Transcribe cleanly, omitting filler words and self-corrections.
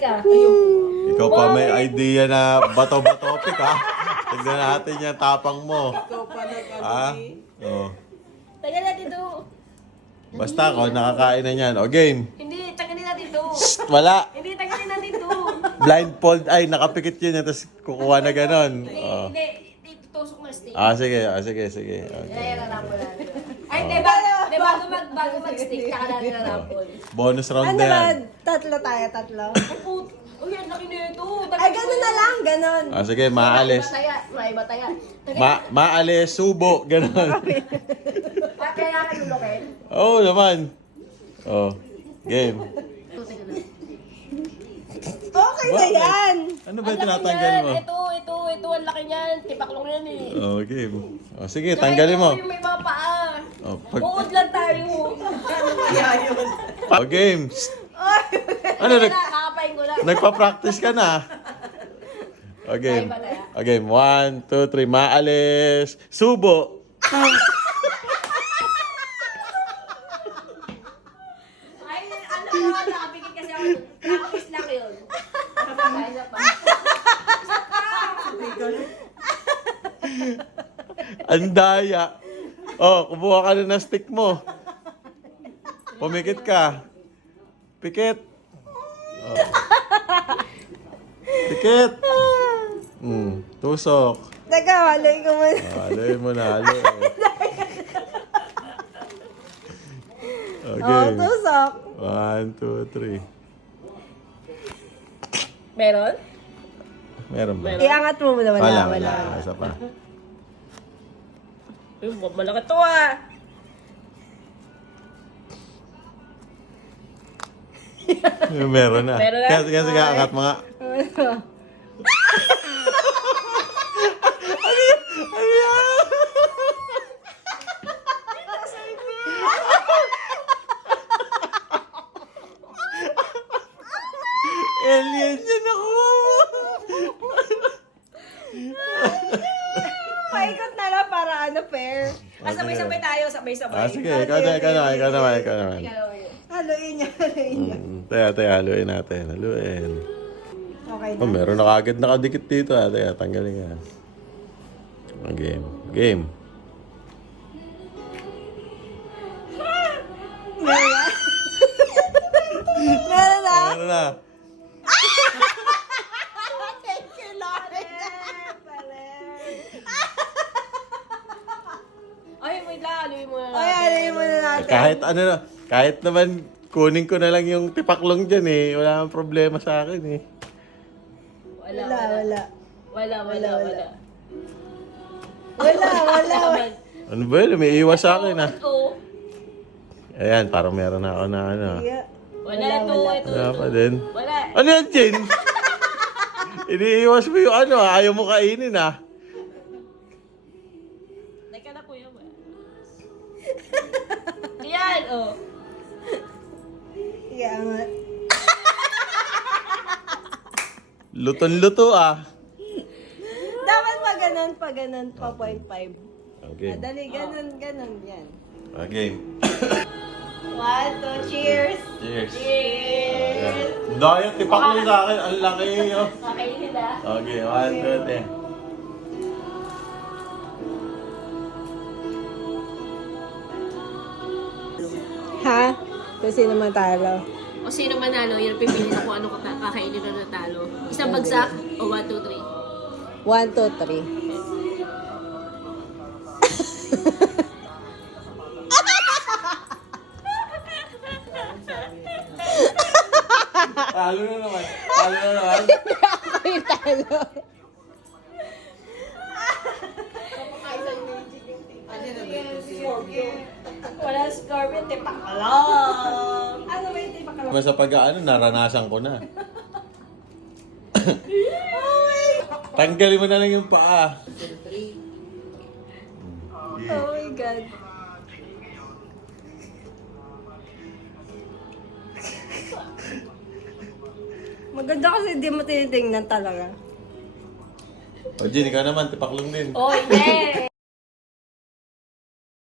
ka. Ikaw pa may idea na bato-batopik ha. Tignan natin yung tapang mo. Ikaw pa Ha? nag-agree. Oh. Tagal natin to. Basta ako, nakakain na yan. O game. Hindi, tagalin natin to. Wala. Hindi, tagalin natin to. Blindfold. Ay, nakapikit yun. Tapos kukuha na ganon. Hindi, Oh. hindi. Tusok na stick. Sige. Sige. Okay. Ay, rarapol natin. Ay, hindi, bago mag-stick, tsaka natin rarapol. Bonus round Ano na yan. ba? Tatlo tayo, tatlo. Uy, ang laki na ito. Ay, gano'n na lang, gano'n. Sige, maalis. May bataya. Maalis, subo, ganon. Kaya ka lulukin? Oo naman. Oh, game. Okay na yan. Ano ba yung tinatanggal mo? Ito, ang laki niyan. Tipaklong yan eh. Oh, game. Oh, sige, tanggalin mo. Yung may mga paa. Oh, Buod lang tayo. Oh, game. Ano, Kakapain ko lang. nagpa-practice ka na. Oh, game. Oh, game. 1, 2, 3. Maalis. Subo. Ay, ano ko, nakapikit kasi ako. Practice lang yun. Kaya na pa. Ang daya. Oh, kumuha ka na ng stick mo. Pumikit ka. Pikit. Oh. Pikit. Tusok. Teka, haloy ko muna. Haloy mo na, haloy. Oh, Okay. tusok. 1, 2, 3. Meron? Meron ba? Iangat mo muna, wala. Wala. Isa pa. Uy, malaki to ah. Meron na. Meron na? Kasi angat mga. Ano yan? Alien yan ako. Paikot na lang para ano, fair. Sabay-sabay tayo, sabay-sabay. Sige, ikaw naman. Haloyin niya, haloyin niya. Taya, haluin natin. Haluin. Okay na. Oh, meron na kagad nakadikit dito. Taya, tanggalin nga. Game. Meron na. Meron na. Meron na. Thank you, Lord. Ay, wait lang, aluin mo na Ay, haloyin mo na natin. Kahit naman kunin ko na lang yung tipaklong dyan eh. Wala nang problema sa akin eh. Wala. Ano ba yun? May iwas sa akin ah. Oo. Ayan, parang meron na ako na ano. Yeah. Wala to, ito. Wala pa din. Wala. Ano yan, Jen? Iniiwas mo yung ano ah. Ayaw mo kainin ah. Teka na kuya. Yan, oh. Iangat. Luton-luto ah. Dapat pa ganun, pa 0.5. Okay. Dali, ganun, yan. Okay. 1, 2, cheers. Cheers. Cheers. Daya, tipaklong sa akin. Ang laki oh. Okay, nila. Okay, 1, 2, 3. Ha? Kung sino man talo. O sino manalo, yun pipili na kung ano kakainin na natalo. Isang bagsak o 1, 2, 3. 1, 2, 3. Talo na naman. Talo na naman. Ako yung talo. Wala scorpion, tipak lang. Ano ba yung tipa ka lang? Sa pag-ano, naranasan ko na. Tanggalin mo na lang yung paa. Oh my God. Maganda kasi hindi mo tinitingnan talaga. O, Jin, ikaw naman, tipaklong din. Oh, hindi.